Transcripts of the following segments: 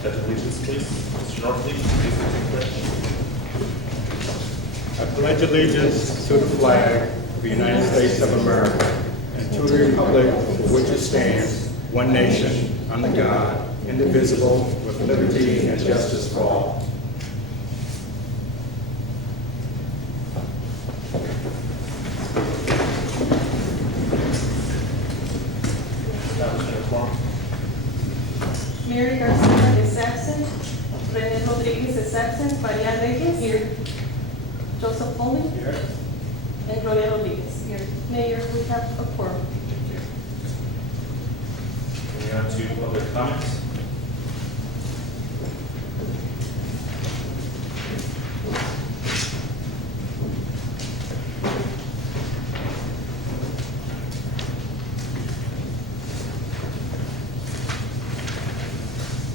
pledge allegiance, please. Mr. Norfleet, please take the pledge. I pledge allegiance to the flag of the United States of America and to the republic for which it stands, one nation, under God, indivisible, with liberty and justice for all. Establishment of quorum. Mary Garcia is absent. Rene Rodriguez is absent. Maria Reyes. Here. Joseph Foley. Here. And Gloria Rodriguez. Here. Mayor, we have a quorum. Thank you. Moving on to public comments.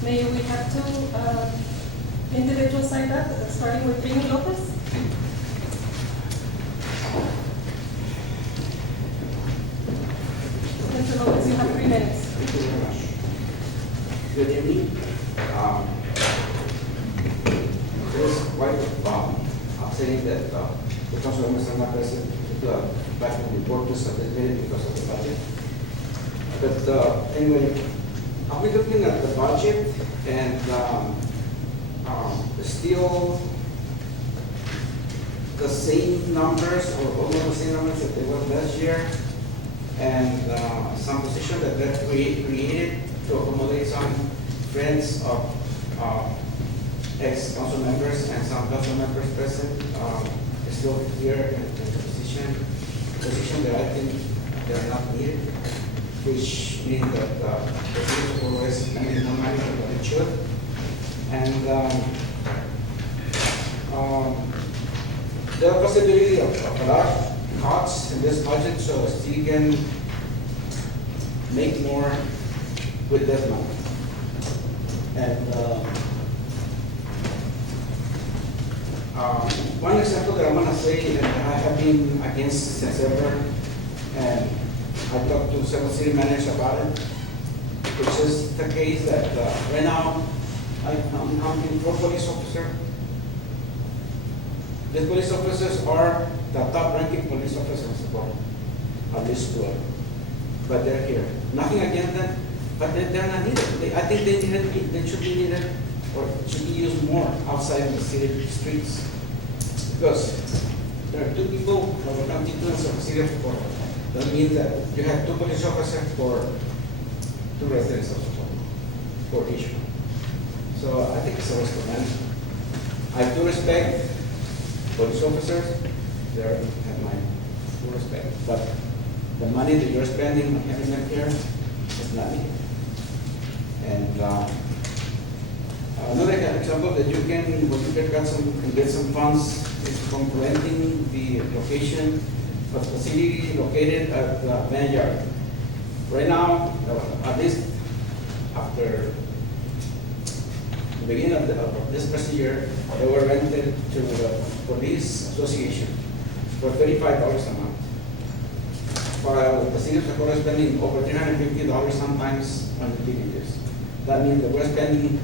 Mayor, we have two individuals signed up, starting with Vinny Lopez. Mr. Lopez, you have 3 minutes. Thank you very much. Good evening. There's quite upsetting that the council members are not present back in the board to submit it because of the budget. But anyway, I'll be looking at the budget and still the same numbers or almost the same numbers that they were last year. And some position that created to accommodate some friends of ex-council members and some council members present is still here in the position that I think they are not needed, which means that the city will always spending more money than what it should. And the possibility of a lot of cuts in this budget so the city can make more with that money. And one example that I want to say that I have been against since ever, and I talked to several city managers about it, which is the case that right now I'm counting 4 police officers. These police officers are the top-ranking police officers in the world, at least 2. But they're here. Nothing against them, but they're not needed. I think they should be needed or should be used more outside of the city streets. Because there are 2 people who are constituents of the city of Socorro. That means that you have 2 police officers for 2 residents of Socorro, for each one. So I think it's a waste of money. I do respect police officers, they have my full respect. But the money that you're spending on having them here is not needed. And another example that you can, when you get some funds is from renting the location of the facility located at the Vineyard. Right now, at least after the beginning of this present year, they were rented to the police association for $35 a month. While the city of Socorro is spending over $350 sometimes on utilities. That means that we're spending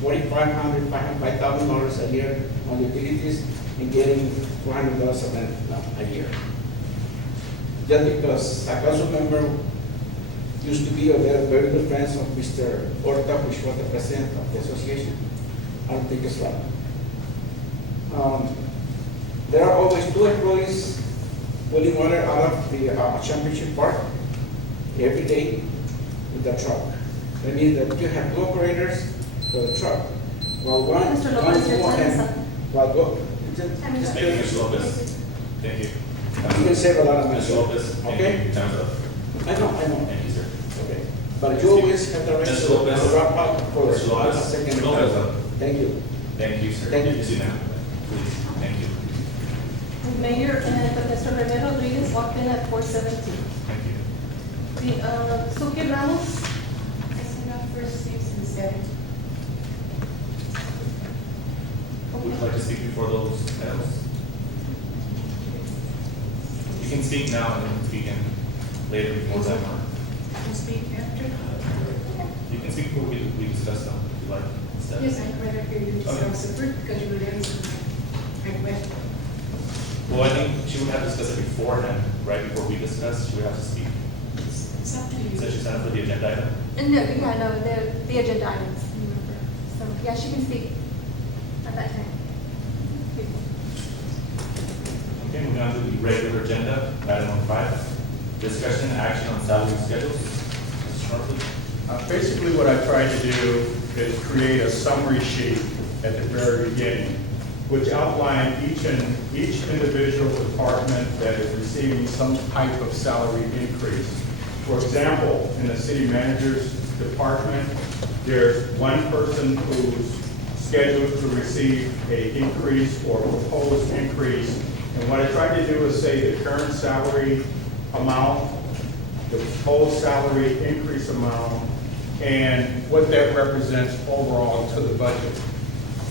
$4,500, $5,000 a year on utilities and getting $400 a rent a year. Just because a council member used to be, or they're very good friends of Mr. Orta, which was the president of the association. I don't think it's right. There are always 2 employees pulling water out of the championship park every day with the truck. That means that you have 2 operators for the truck. While one, Mr. Lopez, your time is up. Thank you, Mr. Lopez. Thank you. You can save a lot of money. Mr. Lopez, thank Okay? you. Time's up. I know. Thank you, sir. Okay. But you always have the right Mr. to Lopez. wrap up for Mr. Lopez. a second. Mr. Lopez. Thank you. Thank you, sir. Thank you. Yes, ma'am. Please, thank you. Mayor, and Mr. Rene Rodriguez walked in at 4:17. Thank you. Suki Ramos. First, 6 and 7. Would you like to speak before those items? You can speak now and then speak in later before that. Can speak after? You can speak before we discuss them, if you like. Yes, I'd rather hear you Okay. discuss it first because you would answer my question. Well, I think she would have to discuss it beforehand, right, before we discuss, she would have to speak. It's up to you. So she signed up for the agenda item? The agenda items. So, yeah, she can speak at that time. Okay, moving on to the regular agenda, item number 5, discussion and action on salary schedules. Mr. Schnorfeld? Basically, what I tried to do is create a summary sheet at the very beginning, which outlined each individual department that is receiving some type of salary increase. For example, in the city manager's department, there's one person who's scheduled to receive an increase or proposed increase. And what I tried to do is say the current salary amount, the proposed salary increase amount, and what that represents overall to the budget.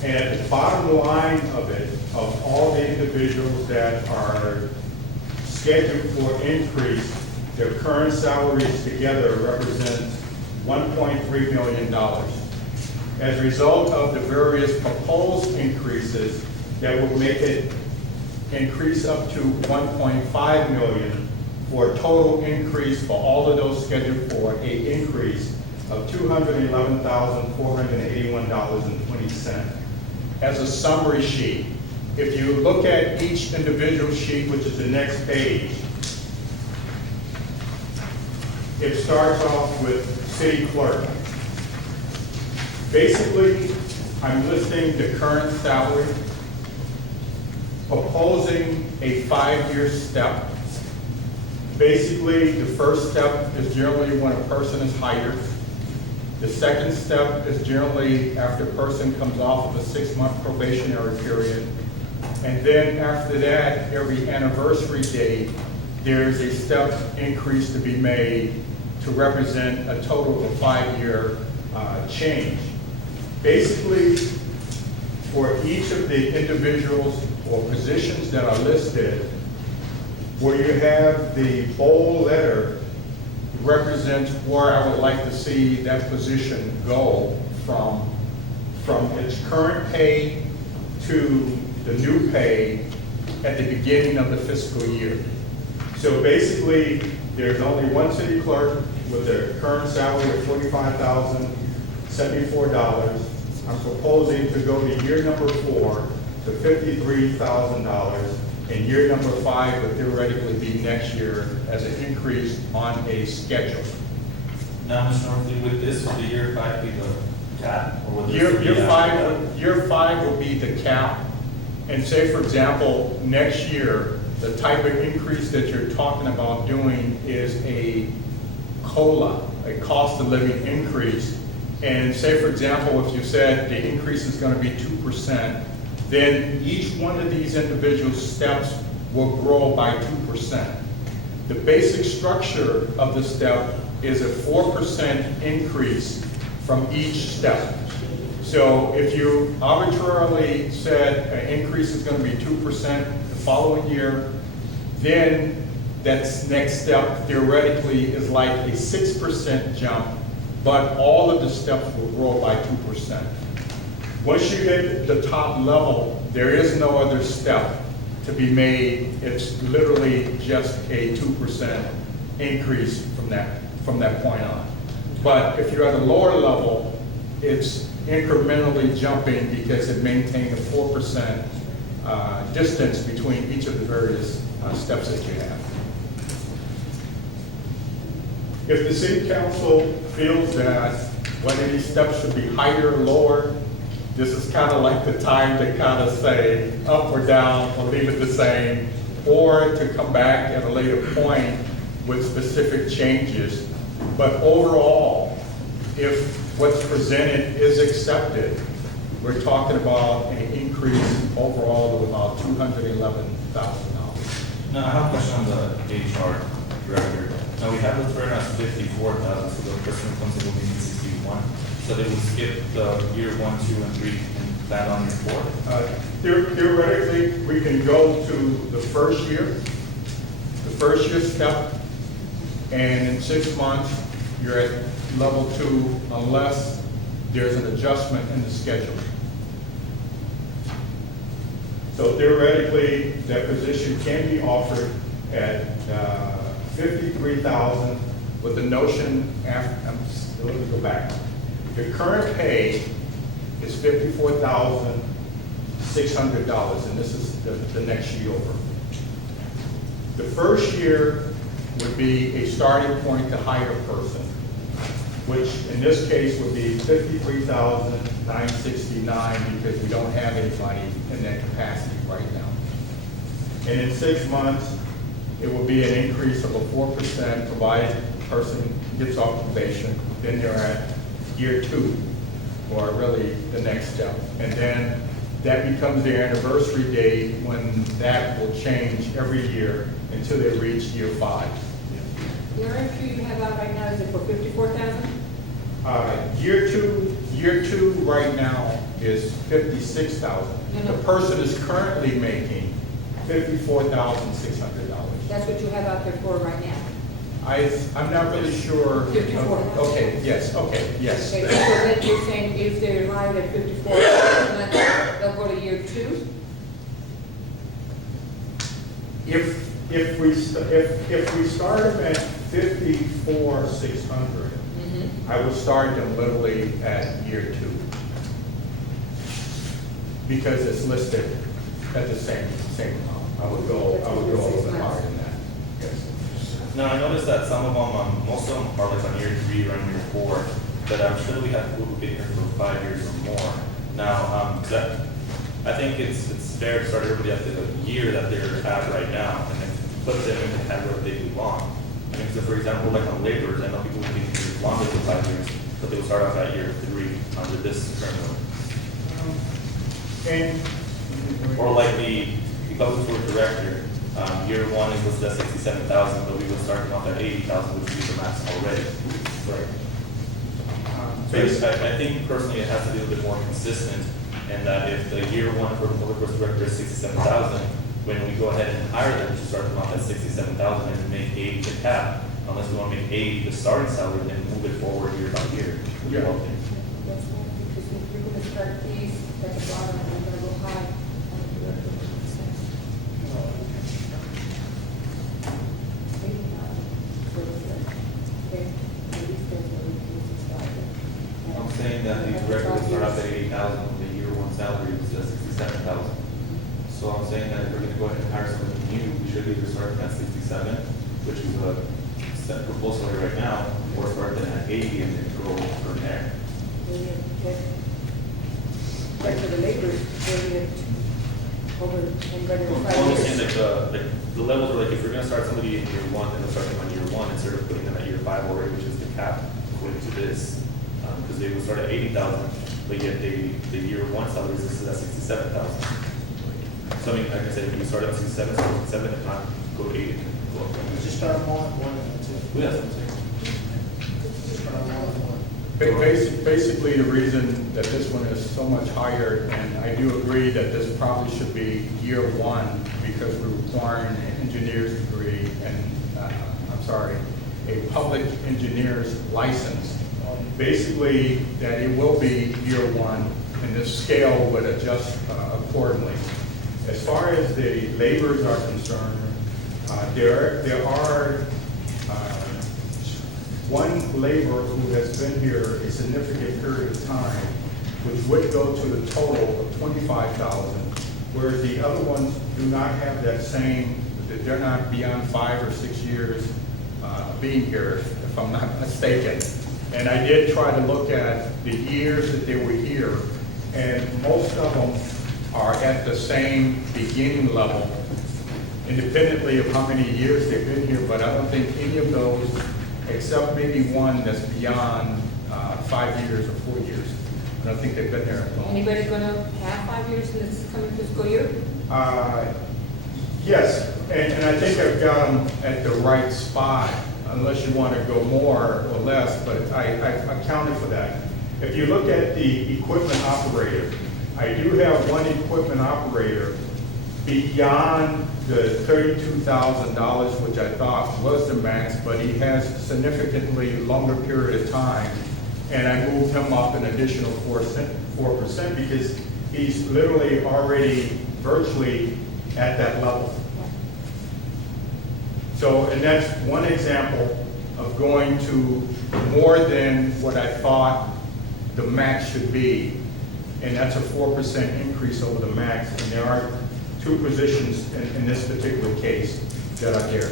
And at the bottom line of it, of all the individuals that are scheduled for increase, their current salaries together represent $1.3 million. As a result of the various proposed increases that will make it increase up to $1.5 million, for a total increase for all of those scheduled for an increase of $211,481.20. As a summary sheet, if you look at each individual sheet, which is the next page, it starts off with city clerk. Basically, I'm listing the current salary, proposing a 5-year step. Basically, the first step is generally when a person is hired. The second step is generally after a person comes off of a 6-month probationary period. And then after that, every anniversary date, there's a step increase to be made to represent a total of a 5-year change. Basically, for each of the individuals or positions that are listed, where you have the bold letter represents where I would like to see that position go from its current pay to the new pay at the beginning of the fiscal year. So basically, there's only one city clerk with a current salary of $45,074. I'm proposing to go to year number 4 to $53,000, and year number 5 would theoretically be next year as an increase on a schedule. Now, Mr. Schnorfeld, would this, would the year 5 be the cap? Or would this Year be after that? year five will be the cap, and say, for example, next year, the type of increase that you're talking about doing is a COLA, a cost of living increase. And say, for example, if you said the increase is going to be 2%, then each one of these individual steps will grow by 2%. The basic structure of the step is a 4% increase from each step. So if you arbitrarily said an increase is going to be 2% the following year, then that next step theoretically is like a 6% jump, but all of the steps will grow by 2%. Once you hit the top level, there is no other step to be made. It's literally just a 2% increase from that point on. But if you're at a lower level, it's incrementally jumping because it maintains a 4% distance between each of the various steps that you have. If the city council feels that whether these steps should be higher or lower, this is kind of like the time to kind of say up or down or leave it the same, or to come back at a later point with specific changes. But overall, if what's presented is accepted, we're talking about an increase overall of about $211,000. Now, I have a question on the HR director. Now, we have the third as 54,000, so the person comes in will be 61. So they will skip the year 1, 2, and 3 and land on year 4? Theoretically, we can go to the first year step, and in 6 months, you're at level 2, unless there's an adjustment in the schedule. So theoretically, that position can be offered at $53,000 with the notion, let me go back. The current pay is $54,600, and this is the next year over. The first year would be a starting point to hire a person, which in this case would be $53,969 because we don't have anybody in that capacity right now. And in 6 months, it will be an increase of a 4%, provided the person gets off probation. Then they're at year 2, or really the next step. And then that becomes their anniversary date when that will change every year until they reach year 5. The RFQ you have out right now, is it for 54,000? Year two right now is 56,000. No. The person is currently making $54,600. That's what you have out there for right now? I'm not really sure. 54. Okay, yes, yes. Okay, so then you're saying if they're hired at 54,000, they'll go to year 2? If we start them at 54,600, I would start them literally at year 2. Because it's listed at the same amount. I would go a little bit higher than that. Yes. Now, I noticed that some of them, most of them are like on year 3 or on year 4, but I'm sure we have people who've been here for 5 years or more. Now, 'cause I think it's fair to start everybody at the year that they're at right now, and then put them in the category they belong. I mean, so for example, like on laborers, I know people who've been here longer than 5 years, but they will start off at year 3 under this framework. Or like the public works director, year 1 is listed at 67,000, but we would start them off at 80,000, which would be the max already. Right. So I think personally it has to be a little bit more consistent, and that if the year 1 for public works director is 67,000, when we go ahead and hire them, to start them off at 67,000 and make 80 the cap, unless we want to make 80 the starting salary, then move it forward year by year. Yeah. That's right, because if you're gonna start these at the bottom, and you're gonna go high on the director. I'm saying that the director would start off at 80,000, the year 1 salary is at 67,000. So I'm saying that if we're gonna go ahead and hire somebody new, we should either start them at 67, which is a set proposal right now, or start them at 80 and then grow from there. Like for the laborers, they have over, and rather than I'm 5 just saying years. like the levels are like, if we're gonna start somebody in year 1, then we'll start them on year 1 instead of putting them at year 5 already, which is the cap according to this. Because they would start at 80,000, but yet the year 1 salary is listed at 67,000. So I mean, like I said, if you start at 67, if not, go to 80. Go up. Just start them all at 1 and 2. Well, that's what I'm saying. Just start them all at 1. Basically, the reason that this one is so much higher, and I do agree that this probably should be year 1, because we're requiring an engineer's degree and, a public engineer's license. Basically, that it will be year 1, and this scale would adjust accordingly. As far as the laborers are concerned, there are one laborer who has been here a significant period of time, which would go to the total of 25,000, whereas the other ones do not have that same, they're not beyond 5 or 6 years being here, if I'm not mistaken. And I did try to look at the years that they were here, and most of them are at the same beginning level, independently of how many years they've been here, but I don't think any of those, except maybe one that's beyond 5 years or 4 years. I don't think they've been here as long. Anybody gonna have 5 years in this coming fiscal year? Yes, and I think I've got them at the right spot, unless you want to go more or less, but I accounted for that. If you look at the equipment operator, I do have one equipment operator beyond the $32,000, which I thought was the max, but he has significantly longer period of time and I moved him up an additional 4% because he's literally already virtually at that level. So, and that's one example of going to more than what I thought the max should be. And that's a 4% increase over the max. And there are two positions in this particular case that are there.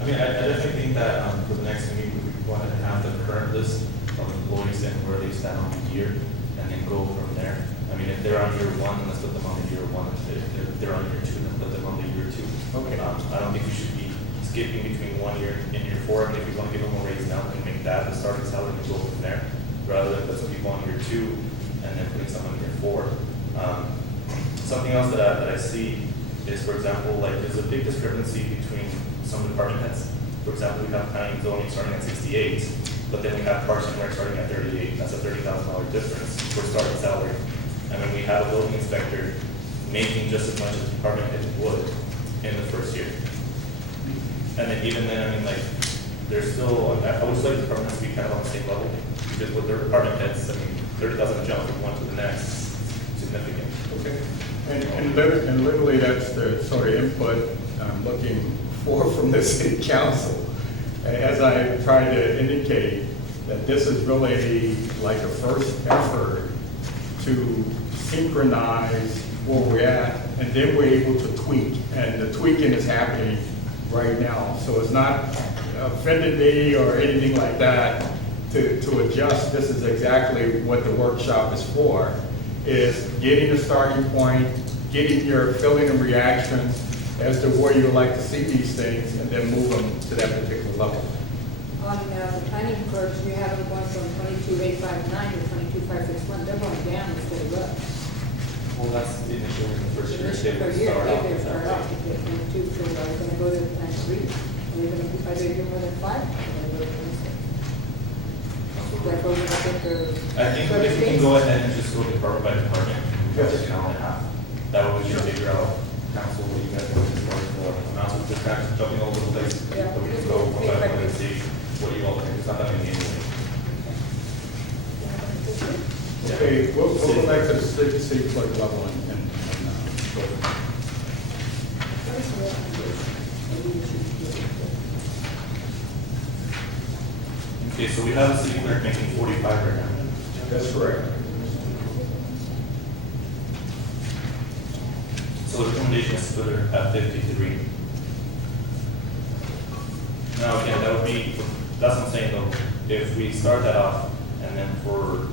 I mean, I definitely think that for the next meeting, we want to have the current list of employees and where they stand on the year, and then go from there. I mean, if they're on year one, then let's put them on the year one. If they're on year two, then put them on the year two. Okay. I don't think we should be skipping between 1 year and year four. And if we want to give them a raise now, we can make that the starting salary and go from there, rather than put some people on year two and then putting someone on year four. Something else that I see is, for example, like there's a big discrepancy between some department heads. For example, we have planning and zoning starting at 68, but then we have parks and rec starting at 38. That's a $30,000 difference for starting salary. And then we have a building inspector making just as much as department heads would in the first year. And then even then, I mean, like, there's still, I would just like departments to be kind of on the same level, because with their department heads, I mean, 30,000 jump from one to the next, significant. Okay. And literally, that's the sort of input I'm looking for from the city council. As I try to indicate that this is really like a first effort to synchronize where we're at, and then we're able to tweak. And the tweaking is happening right now. So it's not offended me or anything like that to adjust. This is exactly what the workshop is for, is getting a starting point, getting your feeling and reaction as to where you would like to see these things, and then move them to that particular level. On the planning clerks, we have them going from 22,859 to 22,561. They're going down instead of up. Well, that's the initial in the first year. Initially per They year, start off they with start that. off, okay, 22, so are we gonna go to plan 3? Are we gonna, are they doing more than 5? Are they gonna go to 26? Like, are we gonna get their? I think if we can go ahead and just go department by department, we'll take an hour and a half. That way we can figure out council, what you guys want as far as the amounts of just kind of jumping all over the place. Yeah. But we can go one by one and see what you all think. It's not that many anyway. Okay, we'll go back to the city clerk level and go. Okay, so we have a city clerk making 45 right now. That's correct. So the recommendation is to put her at 53. Now, again, that would be, that's what I'm saying though, if we start that off, and then for,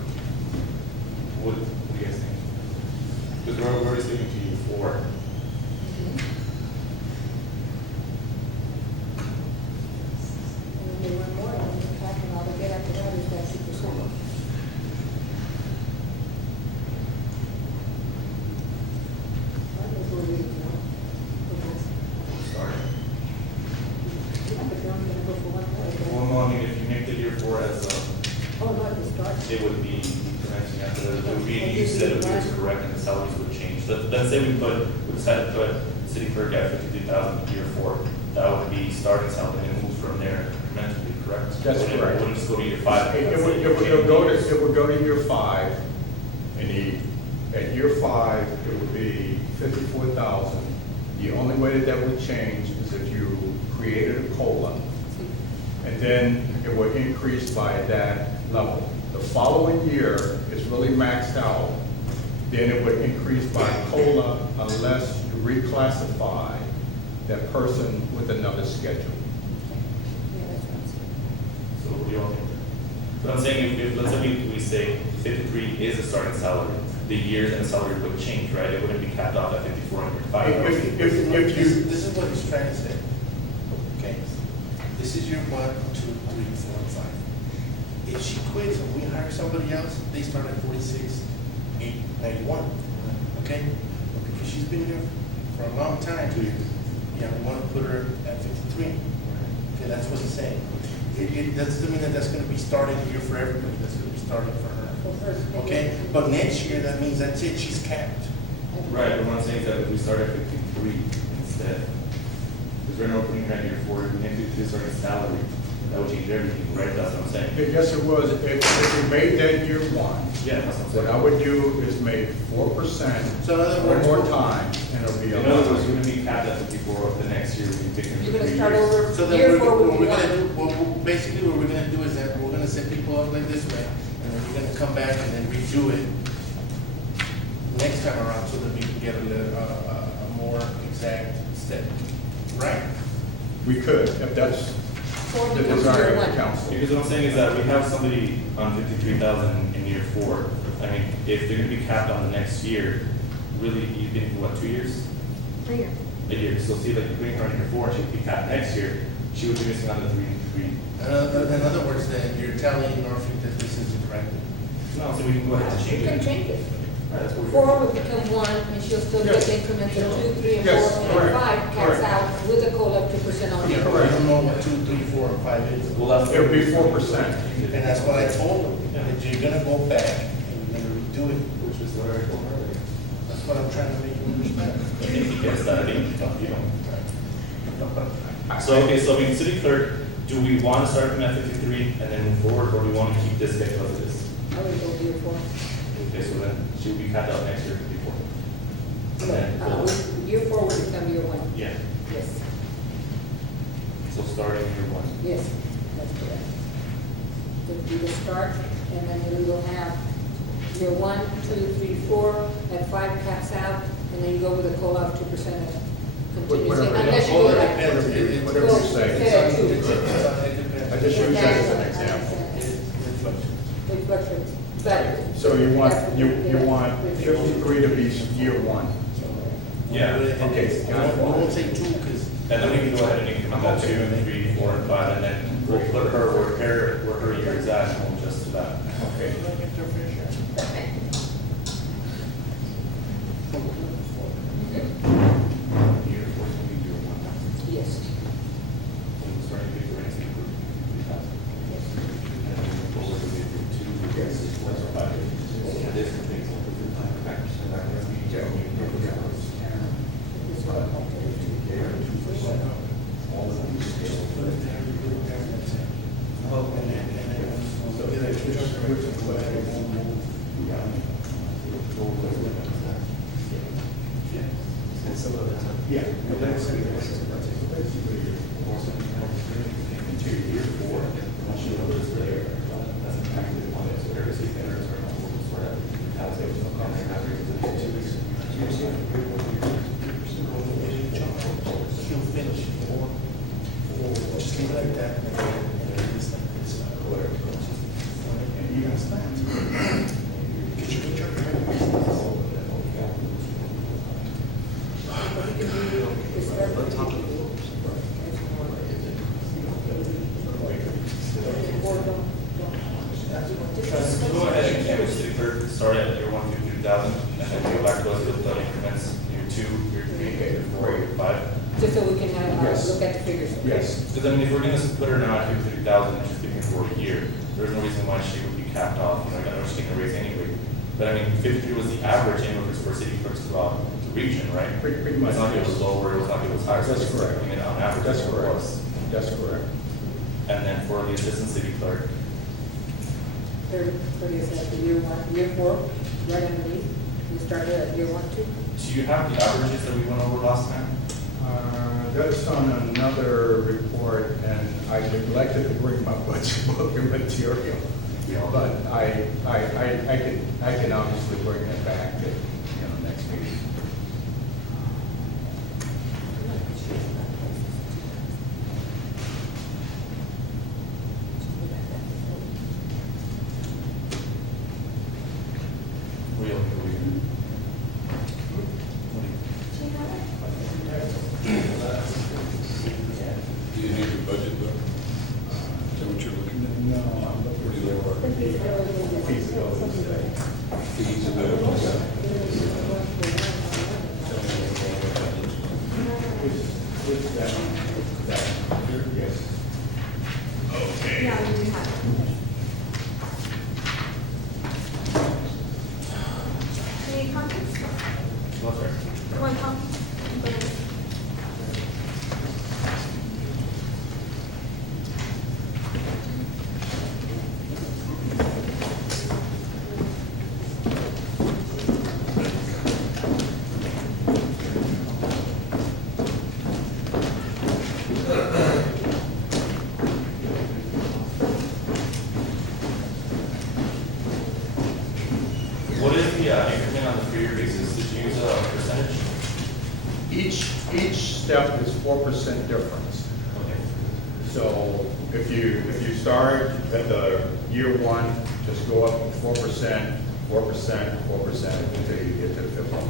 what do you guys think? Because we're already speaking to you for, And then they run more, and then the cap, and all they get after that is that 6%. That is what we, you know, sorry. yeah, but they're only gonna go for 1 more. Well, no, I mean, if you make the year 4 as, Oh, no, at the start. it would be commencing after, it would be, you said it was correct, and the salaries would change. Let's say we decided to put city clerk at 52,000 year 4, that would be starting salary and move from there incrementally, correct? That's It correct. wouldn't just go to year 5. It would go to year 5, and at year 5, it would be 54,000. The only way that would change is if you created a COLA, and then it would increase by that level. The following year is really maxed out, then it would increase by COLA unless you reclassify that person with another schedule. Yeah, that's what I'm saying. So what do you all think? But I'm saying, if let's say we say 53 is a starting salary, the years and the salary would change, right? It wouldn't be capped off at 54 and 5. If you, This is what he's trying to say. Okay, this is your 1, 2, 3, 4, and 5. If she quits and we hire somebody else, they start at 46,891. Okay? But because she's been here for a long time, 2 years, yeah, we want to put her at 53. Okay, that's what he's saying. It doesn't mean that that's going to be starting here for everybody. That's going to be starting for her. Okay, but next year, that means that's it, she's capped. Right, but what I'm saying is that if we start at 53 instead, because right now we're putting her at year 4, we make this starting salary, that would change everything, right? That's what I'm saying. Yes, it was, if we made that year one, Yeah, that's what what I I'm would do is make 4% So in other one words, more time, and it'll be. saying. In other words, you're gonna be capped at 54 the next year, when you pick You're her gonna 3 start years. over, so then year we're, four what would be we're gonna do, one. basically what we're gonna do is that we're gonna set people up like this way, and then we're gonna come back and then redo it next time around, so that we can get a more exact step, right? We could, if that's Four the becomes desire year of the one. council. Because what I'm saying is that we have somebody on 53,000 in year 4. I mean, if they're gonna be capped on the next year, really, you've been, what, 2 years? 3 years. A year, so see, like, you bring her in year 4, and she'd be capped next year, she would be missing on the 3. In other words, then, you're telling Norfolk that this isn't correct. No, so we can go ahead and You change can it. change it. Right, that's what we're Four doing. would become one, and she'll still get Yes. the increments of 2, 3, and Yes, 4, and correct, 5 caps correct. out with a COLA of 2% on Yeah, it. but I don't know what 2, 3, 4, and 5 is. Well, that's. It'll be 4%. And that's what I told them, that you're gonna go back and you're gonna redo it. Which is what I told her earlier. That's what I'm trying to make you understand. I think he gets that, I think, you know. So, okay, so I mean, city clerk, do we want to start from at 53 and then move forward, or do we want to keep this schedule as it is? I would go year 4. Okay, so then she will be capped out next year at 54. And then, Year 4 would become year 1. yeah, Yes, so starting year 1. yes, that's correct. Would be the start, and then we will have year 1, 2, 3, 4, at 5 caps out, and then you go with a COLA of 2% continuously, Whatever. unless you All go it back. depends. Whatever you say. It depends. I just use that as an example. It fluctuates, but. So you want 53 to be year one. Yeah. Okay. We won't say 2, because. And then we can go ahead and increment that 2, 3, 4, and 5, and then we'll put her where her year is at, and we'll adjust to that. Okay. Year 4 is going to be year 1. Yes. So we're starting to do anything for 3,000. And then we'll go over to year 2, year 4, or 5. And this will be over 5. And that will be, yeah, we can go down. Yeah. She'll finish. Just leave it like that. And it's like this. And you guys plan. Get your picture. Go ahead and have city clerk start at year 1, 2, 3,000, and then go back to us with the increments, year 2, year 3, year 4, year 5. Just so we can have, Yes. look at the figures. okay? Yes. Because I mean, if we're gonna put her now at 53,000 and she's giving for a year, there's no reason why she would be capped off, you know, I know she's getting a raise anyway. But I mean, 53 was the average anyway for city clerks throughout the region, right? Pretty much. It's not like it was lower, it was not like it was higher. so That's it's correct. coming in on average. That's what it correct. was. That's correct. And then for the assistant city clerk, 30 is at the year 1, year 4, right underneath. We started at year 1, 2. do you have the averages that we went over last time? That's on another report, and I neglected to bring my budget book and material. But I can obviously bring that back at, next meeting. Real, Do you need your budget book? Is that what you're looking at? No, I'm looking for feasibility study. Feasibility study. It's that, yes. Yeah, we do have it. Each step is 4% difference. Okay. So if you start at the year one, just go up 4%, 4%, 4% until you get to the fifth level.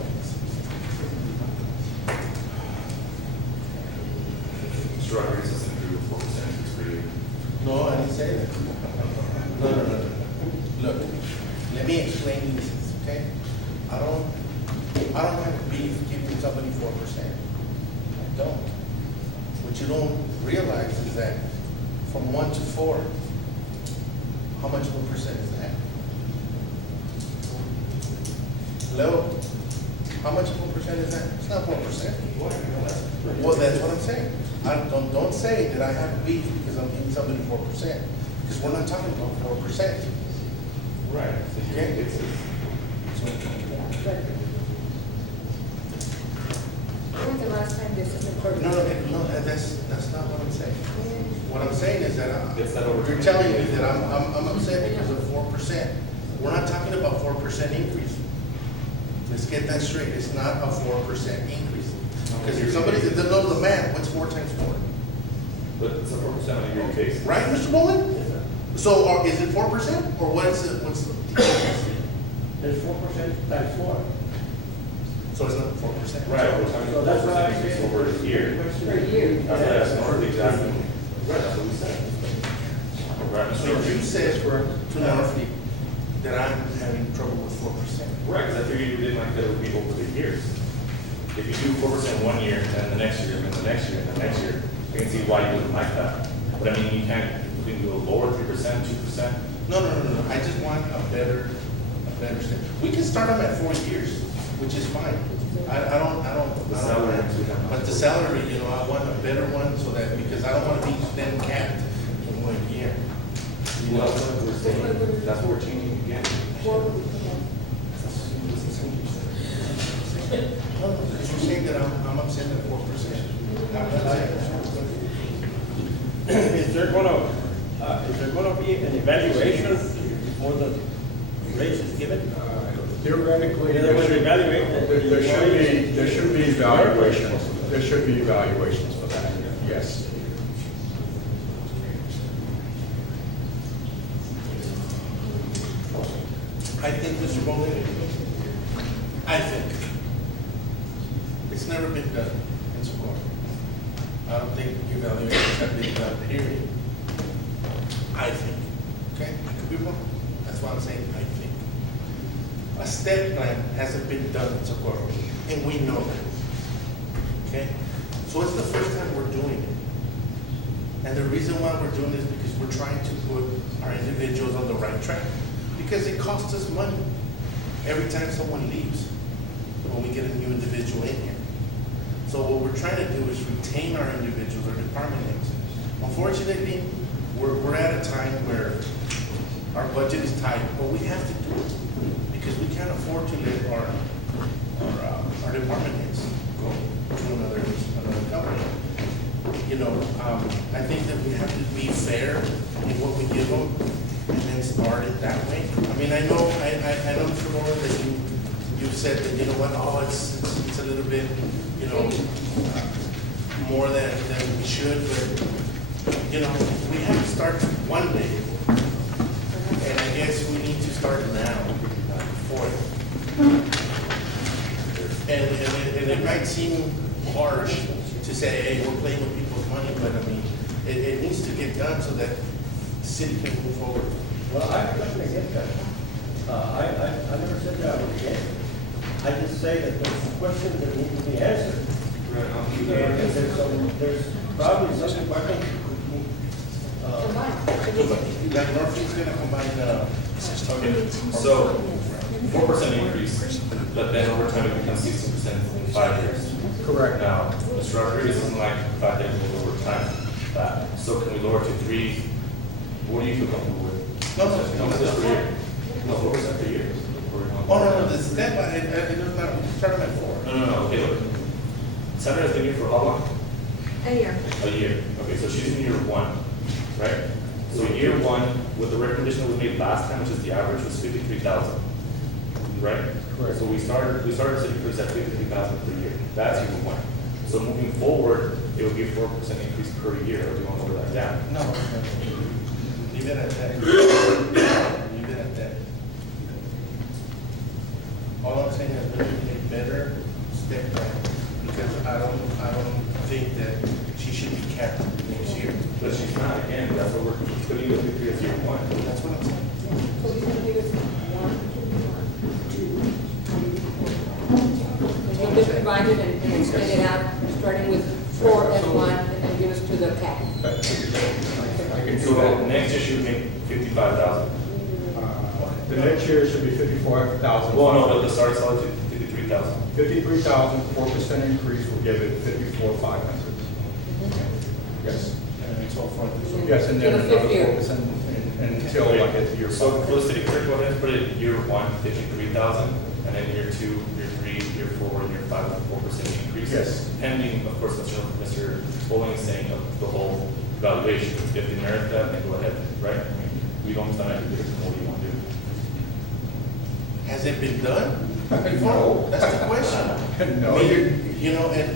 Mr. Rodriguez has improved 4% increase per year. No, I didn't say that. No. Look, let me explain this, okay? I don't have beef giving somebody 4%. I don't. What you don't realize is that from 1 to 4, how much of a percent is that? Hello? How much of a percent is that? It's not 4%. Well, that's what I'm saying. Don't say that I have a beef because I'm giving somebody 4%, because we're not talking about 4%. Right. So you Okay. it's When was the last time this has occurred? No, that's not what I'm saying. What I'm saying is that It's that over- you're telling me that I'm upset because of 4%. We're not talking about 4% increase. Let's get that straight. It's not a 4% increase. Because if somebody that doesn't know the math, what's 4 times 4? But it's a 4% on a yearly basis. Right, Mr. Bowman? So is it 4% or what's the increase? There's 4% times 4. So it's not 4%. Right, we're talking So about that's what 4% I'm increase saying. over a year. Per year. That's exactly. Right, that's what we said. Right, Mr. So you Rodriguez. said to Northley that I'm having trouble with 4%. Right, because I figured you didn't like that it would be over the years. If you do 4% one year, then the next year, and the next year, and the next year, I can see why you wouldn't like that. But I mean, you can do a lower 3%, 2%. No. I just want a better step. We can start them at 4 years, which is fine. I don't. The salary, we have- But the salary, I want a better one so that, because I don't want to be then capped in 1 year. You know, that's what we're saying, that's what we're changing again. You're saying that I'm upset at 4%. I'm not saying. Is there gonna be an evaluation before the raise is given? Theoretically, In other words, evaluate the- there should be evaluations. There should be evaluations for that, yes. I think, Mr. Bowman, I think it's never been done in Socorro. I don't think evaluations have been done, period. I think, okay? I could be wrong. That's why I'm saying I think. A step plan hasn't been done in Socorro, and we know that. Okay? So it's the first time we're doing it. And the reason why we're doing this is because we're trying to put our individuals on the right track. Because it costs us money every time someone leaves, when we get a new individual in here. So what we're trying to do is retain our individuals, our department heads. Unfortunately, we're at a time where our budget is tight, but we have to do it because we can't afford to let our department heads go to another company. I think that we have to be fair in what we give them and then start it that way. I mean, I know, Mr. Moore, that you've said that, it's a little bit, more than we should, but, we have to start one day. And I guess we need to start now for it. And it might seem harsh to say, hey, we're playing with people's money, but I mean, it needs to get done so that the city can move forward. Well, I'm not gonna get that. I never said that I was against it. I just say that there's questions that need to be answered. And there's probably some questions. Like Northeast gonna combine Okay, so 4% increase, but then over time it becomes 60% in 5 years. Correct. Now, Mr. Rodriguez doesn't like the fact that it will over time. So can we lower it to 3? What do you feel comfortable with? No, How much is per year? No, 4% per year. no, the step, it doesn't matter, we can start them at 4. No, okay, look. Sandra has been here for how long? A year. A year. Okay, so she's in year 1, right? So year 1, with the recommendation that was made last time, which is the average, was 53,000, right? Correct. So we started city clerks at 53,000 per year. That's year 1. So moving forward, it would be a 4% increase per year, or do you want to lower that down? No, leave it at that. Leave it at that. All I'm saying is we need a better step down, because I don't think that she should be capped next year. But she's not, again, that's what we're putting the 53 as year one. That's what I'm saying. So he's gonna give us one, two, and he'll just divide it and extend it out, starting with 4 and 1, and then give us to the cap. I can do So that. next year should make 55,000. The next year should be 54,000. Well, no, but the start salary is 53,000. 53,000, 4% increase will give it 54,500. Yes. And so forth. Yes, and then To the another fifth year. 4% until I get to year So five. for the city clerk, go ahead and put it year one, 53,000, and then year two, year three, year four, year five, a 4% increase. Yes. Pending, of course, Mr. Bowling is saying of the whole valuation. If they merit that, then go ahead, right? I mean, we don't stand out to do it, what do you want to do? Has it been done? No. That's the question. No, I mean, you- You know, and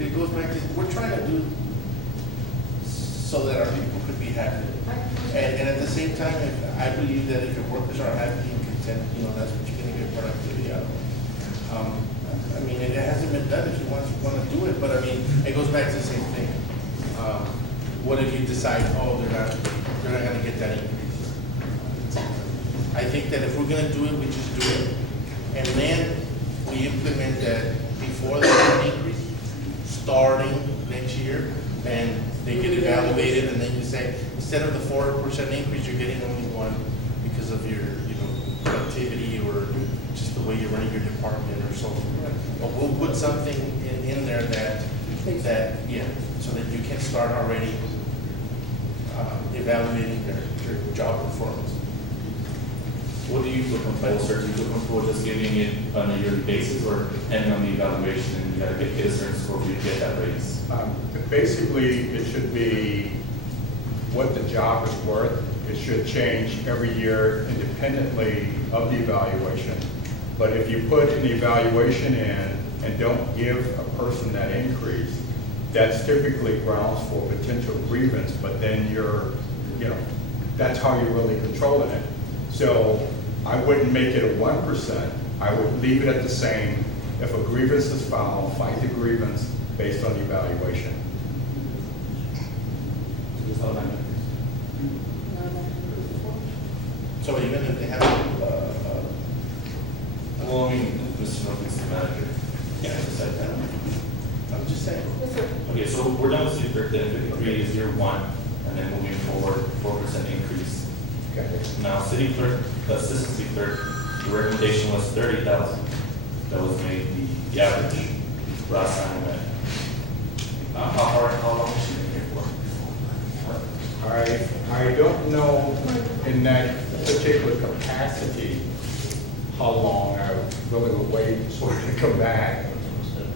it goes back to, we're trying to do so that our people could be happy. And at the same time, I believe that if your workers are happy and content, you know, that's what you're gonna get productivity out of. I mean, it hasn't been done if you want to do it, but I mean, it goes back to the same thing. What if you decide, oh, they're not gonna get that increase? I think that if we're gonna do it, we just do it. And then we implement that before the increase, starting next year, and they get evaluated, and then you say, instead of the 4% increase, you're getting only one because of your, productivity or just the way you're running your department or so. But we'll put something in there that, so that you can start already evaluating your job performance. What do you feel comfortable, sir? Do you feel comfortable just giving it on a yearly basis, or depending on the evaluation, and you gotta get a certain score for you to get that raise? Basically, it should be what the job is worth. It should change every year independently of the evaluation. But if you put an evaluation in and don't give a person that increase, that's typically grounds for potential grievance, but then that's how you're really controlling it. So I wouldn't make it a 1%. I would leave it at the same. If a grievance is filed, fight the grievance based on the evaluation. Just all that. So even if they have, Well, I mean, Mr. Murphy's the manager. Yeah, I decide that. I'm just saying. Yes, sir. Okay, so we're done with city clerk, then 53 is year one, and then moving forward, 4% increase. Okay. Now, city clerk, assistant city clerk, the recommendation was 30,000. That was made the average last time we met. How long has she been here for? I don't know in that particular capacity how long. I really would wait for her to come back.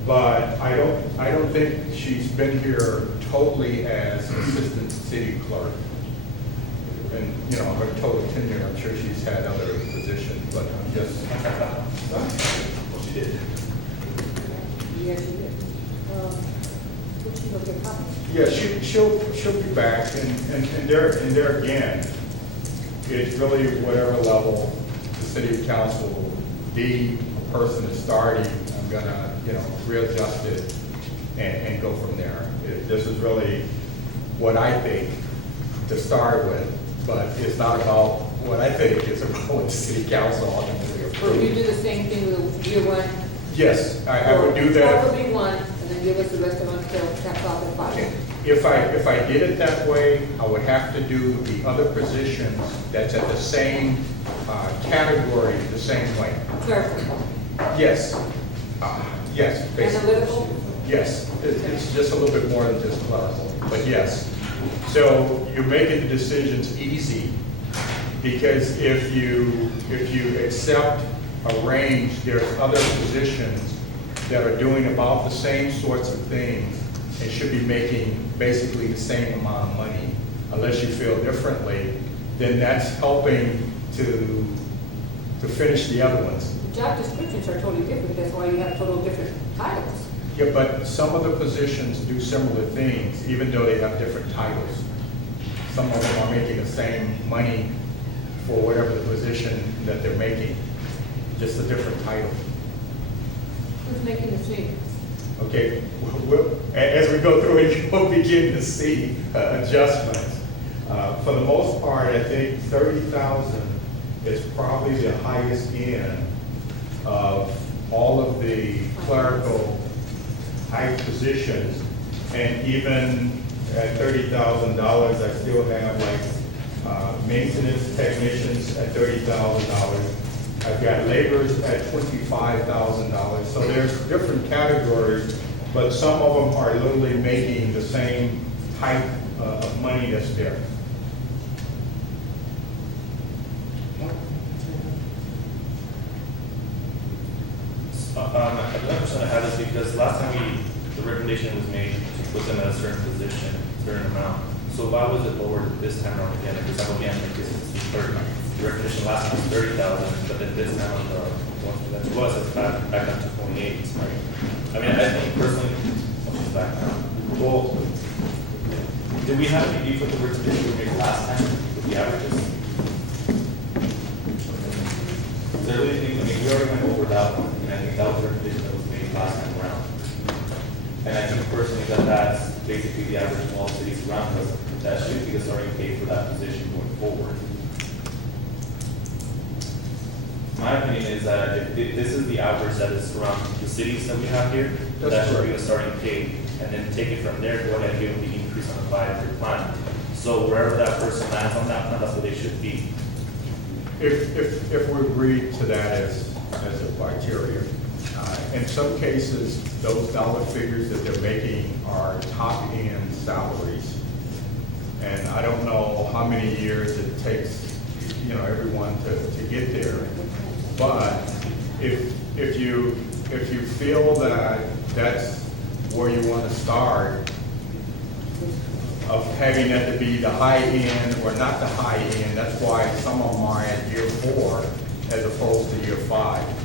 But I don't think she's been here totally as assistant city clerk. And, her total tenure, I'm sure she's had other positions, but I'm just, Well, she did. Yes, you did. Would she look at copies? yeah, she'll be back. And there again, it's really whatever level the city council will be, a person is starting, I'm gonna, readjust it and go from there. This is really what I think to start with, but it's not about what I think, it's about what the city council ultimately Or you approves. do the same thing with year one? Yes, I would do that. Probably one, and then give us the rest of them until caps off at 5. If I did it that way, I would have to do the other positions that's at the same category the same way. Clerical. Yes, yes, basically. Analytical? Yes, it's just a little bit more than just clerical, but yes. So you're making the decisions easy, because if you accept a range, there's other positions that are doing about the same sorts of things and should be making basically the same amount of money. Unless you feel differently, then that's helping to finish the other ones. The job descriptions are totally different, that's why you have total different titles. Yeah, but some of the positions do similar things, even though they have different titles. Some of them are making the same money for whatever the position that they're making, just a different title. Who's making the fee? Okay, as we go through it, you'll begin to see adjustments. For the most part, I think 30,000 is probably the highest end of all of the clerical high positions. And even at $30,000, I still have like maintenance technicians at $30,000. I've got laborers at $25,000. So there's different categories, but some of them are literally making the same type of money that's there. The understanding I had is because last time the recommendation was made to put them at a certain position, certain amount. So why was it lowered this time around again? Because I'm again, like this is the third. The recommendation last time was 30,000, but then this time on the one that was it's back up to 28. Right? I mean, I think personally, I'll just back now. Well, did we have any beef with the recommendation we made last time with the averages? So I really think, I mean, we already went over that one, and I think that was the recommendation that was made last time around. And I think personally that that's basically the average in all cities around us, that should be the starting pay for that position going forward. My opinion is that if this is the average that is around the cities that we have here, That's that should be correct. the starting pay. And then take it from there, go ahead and give them the increase on the 5-year plan. So wherever that person lands on that plan, that's where they should be. If we agree to that as a criteria, in some cases, those dollar figures that they're making are top-end salaries. And I don't know how many years it takes, you know, everyone to get there. But if you feel that that's where you want to start, of having that to be the high end or not the high end, that's why some of them are at year 4 as opposed to year 5.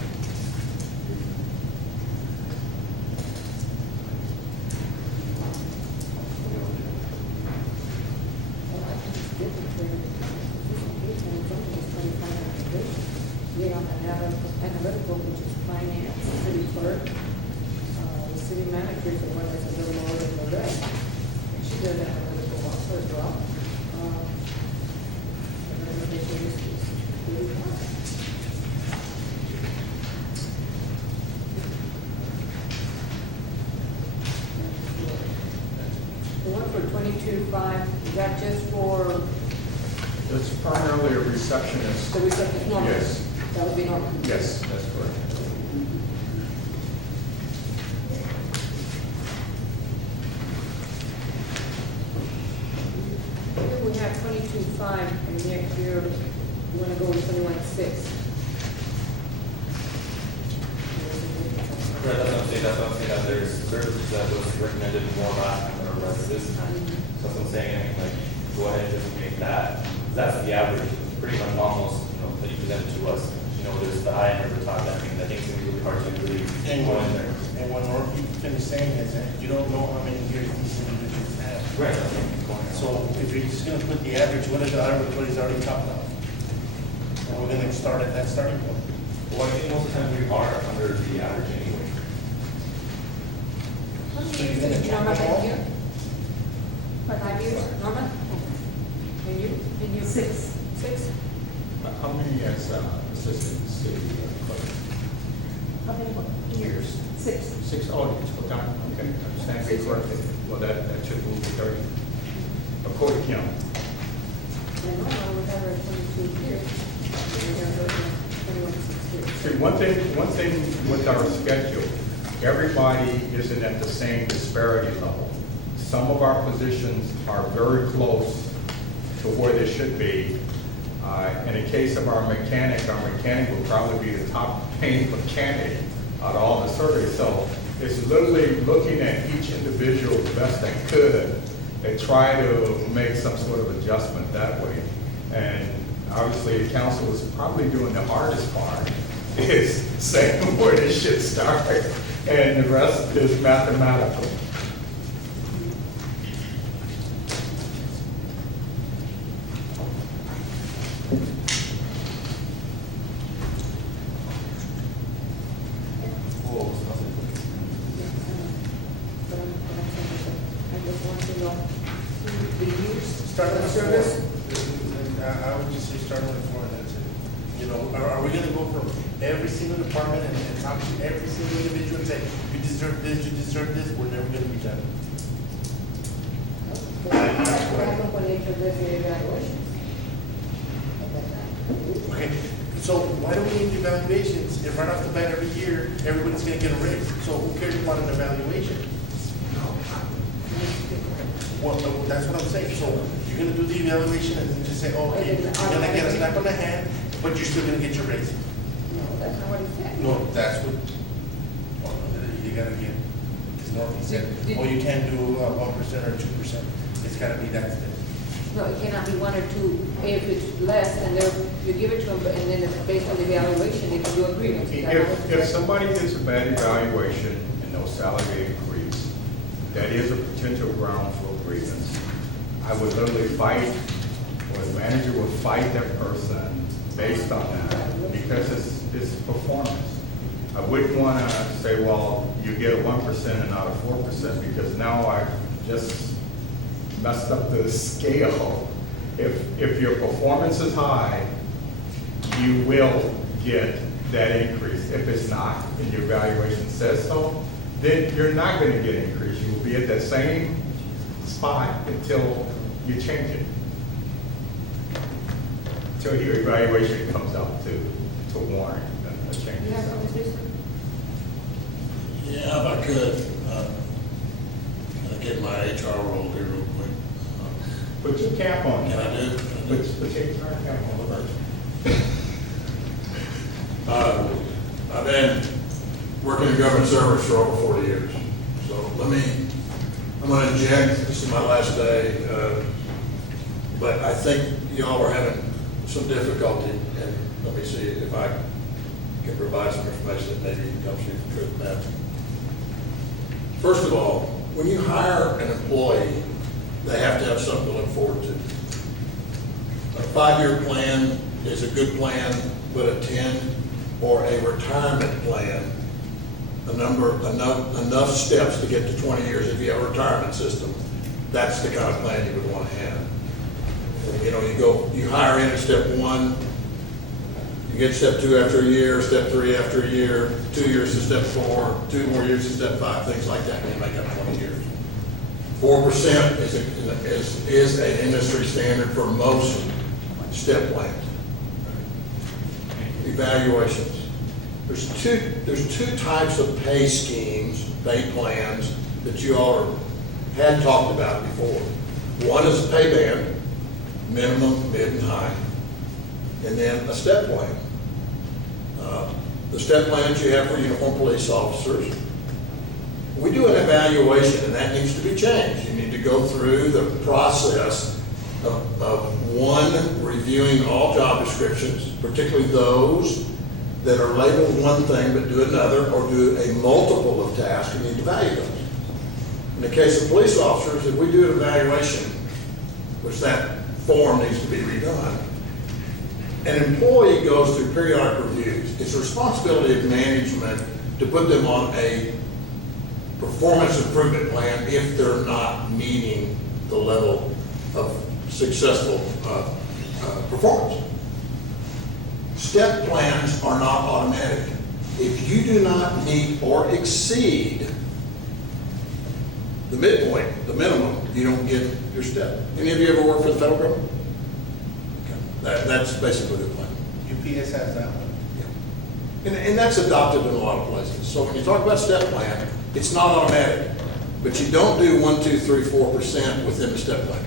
We don't have analytical, which is finance, city clerk, the city manager is the one that's a little lower than the rest. And she does analytical also as well. The recommendation is 35. The one for 22.5, is that just for It's primarily a receptionist. the receptionist normal? Yes. That would be normal? Yes, that's correct. Here we have 22.5, and next year, we want to go with 21.6. Right, that's what I'm saying, that there's services that was recommended more last time than the rest this time. So that's what I'm saying, I mean, like, go ahead and just make that, that's the average, it's pretty much almost, you know, that you presented to us. You know, there's the high and the top, I mean, I think it's gonna be really hard to really And go in there. what Norm finished saying is that you don't know how many years these individuals have. Right, that's what I'm going on. So if you're just gonna put the average, what if the everybody's already topped out? And we're gonna start at that starting point. Well, I think most of the time we are under the average anyway. So you're gonna check Norma, them all? thank you. 5 years, Norma? And you? And you? 6. 6? How many as assistant city clerk? How many years? 6. 6, oh, it's full time, okay, understand me correctly. Well, that should move to 30. According to him. And Norma would have her 22 years. And we have her 21.6 years. See, one thing with our schedule, everybody isn't at the same disparity level. Some of our positions are very close to where they should be. In the case of our mechanic will probably be the top paying mechanic out of all the surveys. So it's literally looking at each individual the best they could and try to make some sort of adjustment that way. And obviously, the council is probably doing the hardest part, is saying where they should start. And the rest is mathematical. Whoa, But I'm saying is that I just want to know the use Start of with the service. I would just say start with 4, and that's it. You know, are we gonna go from every single department and talk to every single individual and say, you deserve this, you deserve this? We're never gonna be done. That's what happened when they took this evaluation. Okay, so why do we need evaluations if right off the bat every year, everybody's gonna get a raise? So who cares about an evaluation? Well, that's what I'm saying. So you're gonna do the evaluation and then just say, oh, okay, you're gonna get a slap on the hand, but you're still gonna get your raise. No, that's not what he said. No, that's what, you gotta get, because normally he said, oh, you can't do 1% or 2%. It's gotta be that step. No, it cannot be 1 or 2. If it's less, then you give it to them, and then it's based on the evaluation, they can do agreements. Is that how it's If said? somebody gets a bad evaluation and no salary increase, that is a potential ground for grievance. I would literally fight, or the manager would fight that person based on that, because it's performance. I wouldn't want to say, well, you get a 1% and not a 4%, because now I've just messed up the scale. If your performance is high, you will get that increase. If it's not, and your evaluation says so, then you're not going to get an increase. You will be at that same spot until you change it. Until your evaluation comes out to warrant a change. You have something to say, sir? Yeah, if I could, can I get my HR role here real quick? Put your cap on. Can I do? Put your HR cap on first. I've been working in government service for over 40 years. So I'm gonna inject, this is my last day, but I think y'all are having some difficulty, and let me see if I can provide some information that maybe helps you with that. First of all, when you hire an employee, they have to have something to look forward to. A 5-year plan is a good plan, but a 10 or a retirement plan, enough steps to get to 20 years if you have a retirement system, that's the kind of plan you would want to have. You know, you hire in at step 1, you get step 2 after a year, step 3 after a year, 2 years to step 4, 2 more years to step 5, things like that, and you make up 20 years. 4% is an industry standard for most step plans. Evaluations. There's two types of pay schemes, pay plans that you all had talked about before. One is a pay band, minimum, mid, and high, and then a step plan. The step plans you have for uniformed police officers. We do an evaluation, and that needs to be changed. You need to go through the process of one, reviewing all job descriptions, particularly those that are labeled one thing but do another, or do a multiple of tasks, and need to value those. In the case of police officers, if we do an evaluation, which that form needs to be redone, an employee goes through periodic reviews. It's a responsibility of management to put them on a performance improvement plan if they're not meeting the level of successful performance. Step plans are not automatic. If you do not meet or exceed the midpoint, the minimum, you don't get your step. Any of you ever worked for the federal government? Okay. That's basically the plan. UPS has that one. Yeah. And that's adopted in a lot of places. So when you talk about step plan, it's not automatic, but you don't do 1, 2, 3, 4% within the step plan.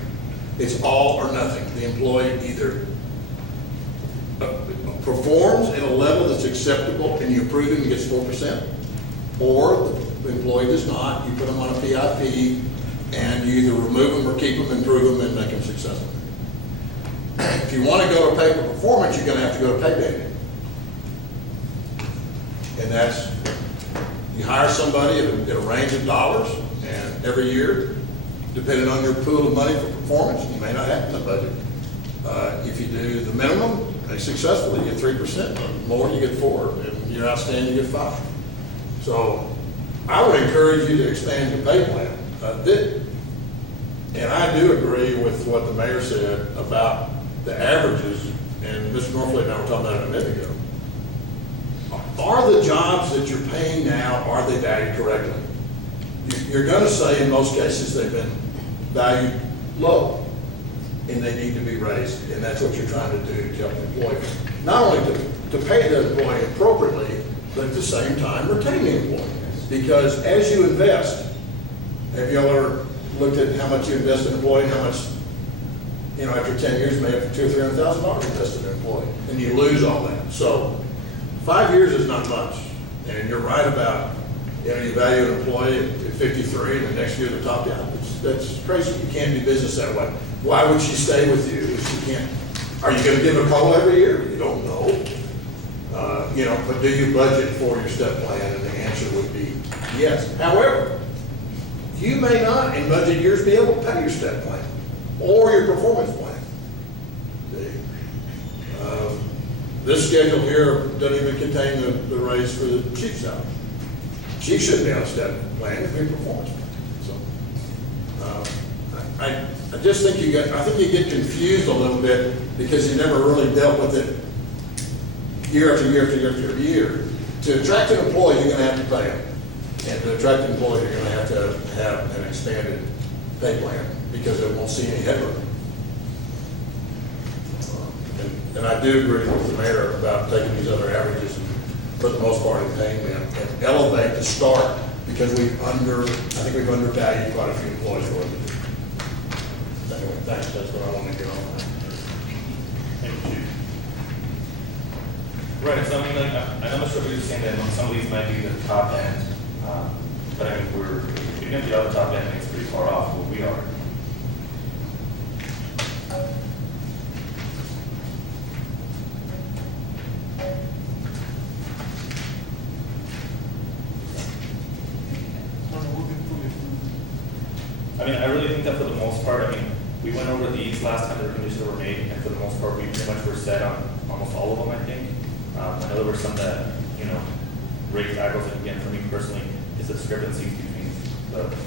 It's all or nothing. The employee either performs at a level that's acceptable and you approve him and gets 4%, or the employee does not. You put them on a PIP and you either remove them or keep them, improve them, and make them successful. If you want to go to pay for performance, you're going to have to go to pay banding. And that's, You hire somebody at a range of dollars, and every year, depending on your pool of money for performance, you may not have the budget. If you do the minimum, successfully, you get 3%, more, you get 4%, and you're outstanding, you get 5%. So I would encourage you to expand your pay plan. And I do agree with what the mayor said about the averages, and Mr. Norfleet and I were talking about it a minute ago. Are the jobs that you're paying now, are they valued correctly? You're gonna say in most cases they've been valued low, and they need to be raised, and that's what you're trying to do to help the employee. Not only to pay the employee appropriately, but at the same time retain the employee. Because as you invest, have you ever looked at how much you invest in an employee, and how much, after 10 years, you may have $200,000 or $300,000 invested in an employee, and you lose all that. So 5 years is not much, and you're right about, you value an employee at 53, and the next year they're topped out. That's crazy. You can't do business that way. Why would she stay with you if she can't? Are you gonna give her a call every year? You don't know. But do you budget for your step plan? And the answer would be yes. However, you may not in budget years be able to pay your step plan or your performance plan. See? This schedule here doesn't even contain the raise for the chief's salary. Chief shouldn't be on a step plan, it'd be a performance plan. So, I just think you get confused a little bit because you never really dealt with it year after year after year after year. To attract an employee, you're gonna have to pay them. And to attract an employee, you're gonna have to have an expanded pay plan because it won't see any headroom. And I do agree with the mayor about taking these other averages and for the most part, in paying them and elevate the start because I think we've undervalued quite a few employees for it. Anyway, thanks. That's what I want to get on. Thank you. Right, so I mean, I'm not sure if you're saying that some of these might be the top end, but I mean, even if the other top end is pretty far off where we are. I mean, I really think that for the most part, I mean, we went over these last time the recommendations were made, and for the most part, we pretty much were set on almost all of them, I think. I know there were some that, raised eyebrows, and again, for me personally, it's a discrepancy between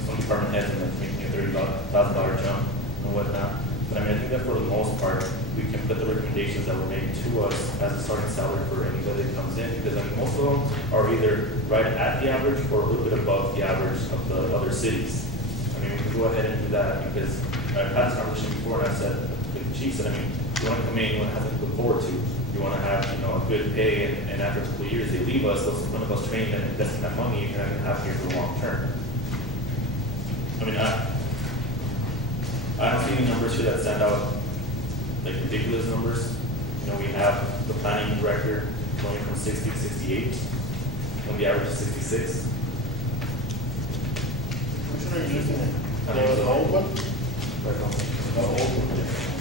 some department heads and then making a $30,000 jump and whatnot. But I mean, I think that for the most part, we can put the recommendations that were made to us as a starting salary for anybody that comes in, because I mean, most of them are either right at the average or a little bit above the average of the other cities. I mean, we can go ahead and do that because I've had this conversation before and I said with the chief, I mean, you want to come in, you want to have something to look forward to. You want to have, a good pay, and after a couple of years, they leave us, one of us trained and investing that money, you're not going to have here for the long term. I mean, I don't see any numbers here that stand out, like ridiculous numbers. We have the planning director going from 60 to 68, when the average is 66. Which one are you looking at? The old one? The old one.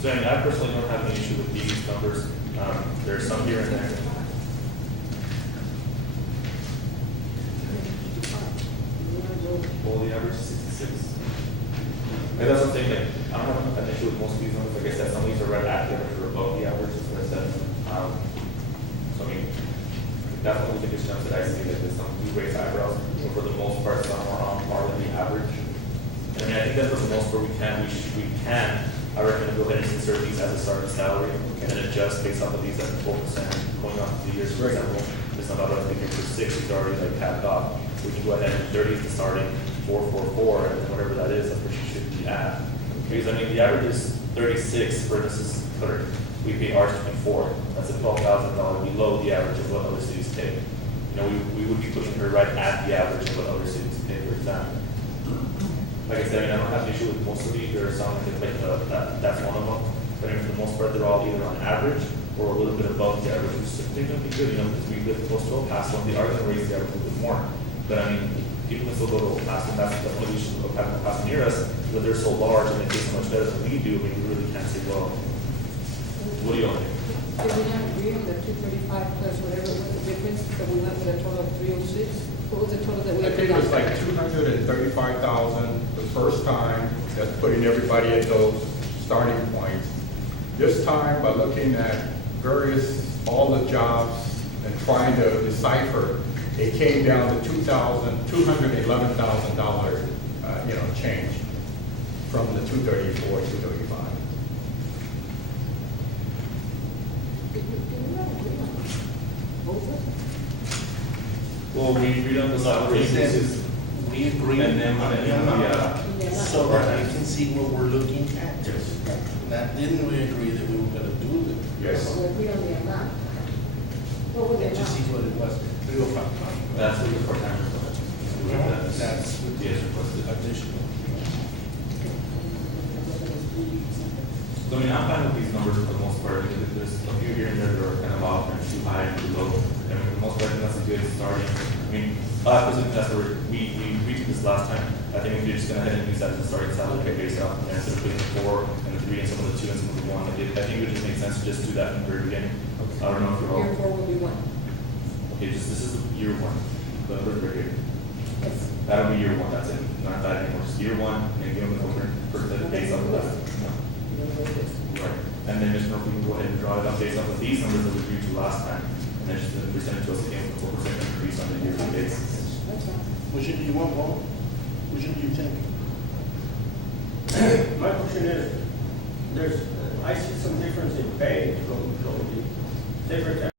So I mean, I personally don't have any issue with these numbers. There are some here and there. Well, the average is 66. And that's what I'm saying, I don't have an issue with most of these numbers. Like I said, some of these are right at the average or above the average, that's what I said. So I mean, that's the only condition that I see, that there's some who raise eyebrows, but for the most part, some are on par with the average. And I mean, I think that for the most part, we can, I recommend go ahead and insert these as a starting salary and then adjust based off of these at 4% going off the years, for example. It's not about thinking for 6, it's already like capped off. We can go ahead and 30 is the starting, 444, and whatever that is, that's what you should be at. Because I mean, the average is 36 for this cutter. We pay ours 24. That's a $12,000 below the average of what other cities pay. We would be putting her right at the average of what other cities pay, for example. Like I said, I don't have an issue with most of these. There are some that's one of them. But I mean, for the most part, they're all either on average or a little bit above the average, which I think would be good, because we live close to El Paso, and they are going to raise the average a little bit more. But I mean, people can still go to El Paso, and that's one of the issues of having El Paso near us, is that they're so large and they pay so much better than we do, I mean, we really can't say, well, what do you all think? Did we not agree on the 235 plus whatever was the difference, so we went with a total of 306? What was the total that we I think agreed it on? was like 235,000 the first time, that's putting everybody at those starting points. This time, by looking at all the jobs and trying to decipher, it came down to $211,000, change from the 234, 235. Did we not agree on both of them? Well, we agreed on the salary increases, We agree. and then, on the yeah, amount, so that we can see what we're looking at. Yes. Now, didn't we agree that we were gonna do it? Yes. We agreed on the amount. What was the Let's just see amount? what it was, 305. that's what the part-time was. That's with the Yes, requested. additional. So, I mean, I'm fine with these numbers for the most part, because there's a few here and there that are kind of off, and too high and too low. I mean, for the most part, I think that's a good starting. I mean, I presume that's where we agreed to this last time. I think we could just go ahead and use that as a starting salary, okay, based off, and instead of putting the 4 and the 3 and some of the 2 and some of the 1, I think it would just make sense to just do that from the very beginning. I don't know if you're all, Year 4 will be one. okay, this is year 1, the numbers right here. Yes. That'll be year 1, that's it, not that anymore, just year 1, and then give them the over, based off of that. No. You know what it is. Right, and then just know if we can go ahead and draw it up based off of these numbers that we agreed to last time, and then just present it to us again with a 4% increase on the yearly basis. That's fine. Which one do you want, Paul? Which one do you think? My question is, I see some difference in pay from the, say for example,